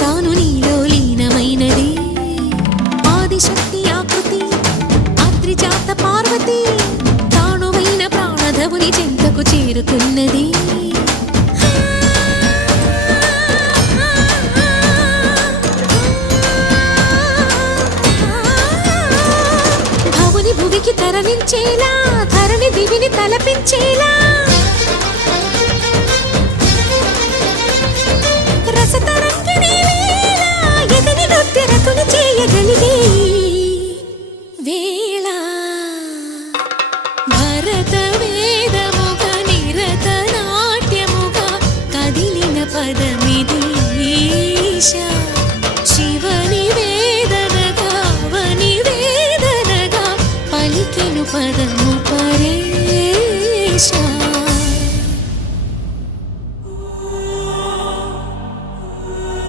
తాను నీలో లీనమైనది ఆదిశక్తి ఆకృతి ఆత్రిజాత పార్వతి తానువైన ప్రాణధవుని చెంతకు చేరుకున్నది భవుని భువికి తరలించేలా ధరణి దివిని తలపించేలా రసతరంగిణి వేళ ఎదిని నృత్యరతుని చేయగలిగే వేళ భరత వేదముగ నిరత నాట్యముగా కదిలిన పదమిది ఈశా శివని వేదనగా అవని వేదనగా పలికెను పదము పరేశా